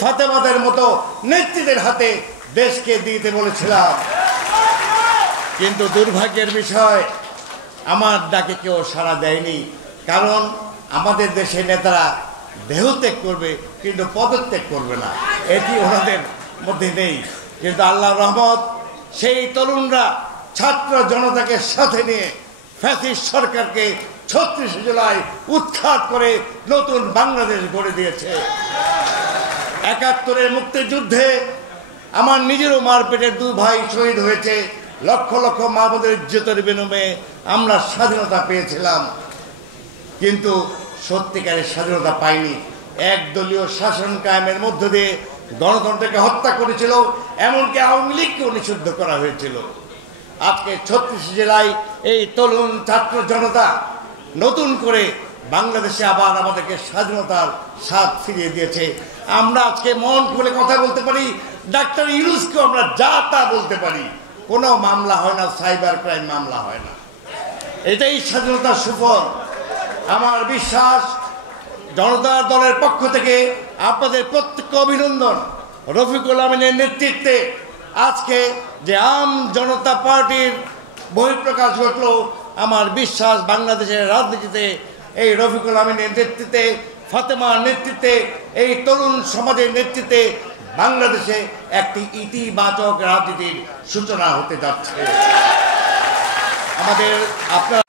ফাতেমাদের মতো নেতৃত্বের হাতে দেশকে দিতে বলেছিলাম। কিন্তু দুর্ভাগ্যের বিষয়, আমার ডাকে কেউ সাড়া দেয়নি। কারণ আমাদের দেশের নেতারা দেহত্যাগ করবে কিন্তু পদত্যাগ করবে না, এটি ওনাদের মধ্যে নেই। কিন্তু আল্লাহর রহমত, সেই তরুণরা ছাত্র জনতাকে সাথে নিয়ে ফ্যাসিস্ট সরকারকে ৩৬ জুলাই উৎখাত করে নতুন বাংলাদেশ গড়ে দিয়েছে। ৭১-এর মুক্তিযুদ্ধে আমার নিজেরও মার পেটের 2 ভাই শহীদ হয়েছে। লক্ষ লক্ষ মা বোনের ইজ্জতের বিনিময়ে আমরা স্বাধীনতা পেয়েছিলাম, কিন্তু সত্যিকারের স্বাধীনতা পাইনি। একদলীয় শাসন কায়েমের মধ্য দিয়ে গণতন্ত্রকে হত্যা করেছিল, এমনকি আওয়ামী লীগকেও নিষিদ্ধ করা হয়েছিল। আজকে ৩৬ জেলায় এই তরুণ ছাত্র জনতা নতুন করে বাংলাদেশে আবার আমাদেরকে স্বাধীনতার স্বাদ ফিরিয়ে দিয়েছে। আমরা আজকে মন খুলে কথা বলতে পারি, ডাক্তার ইউনূসকেও আমরা যা তা বলতে পারি, কোনো মামলা হয় না, সাইবার ক্রাইম মামলা হয় না। এটাই স্বাধীনতার সুফল। আমার বিশ্বাস, জনতার দলের পক্ষ থেকে আপনাদের প্রত্যেককে অভিনন্দন। রফিকুল আমিনের নেতৃত্বে আজকে যে আম জনতা পার্টির বহিঃপ্রকাশ ঘটল, আমার বিশ্বাস বাংলাদেশের রাজনীতিতে এই রফিকুল আমিনের নেতৃত্বে, ফাতেমার নেতৃত্বে, এই তরুণ সমাজের নেতৃত্বে বাংলাদেশে একটি ইতিবাচক রাজনীতির সূচনা হতে যাচ্ছে। আপনারা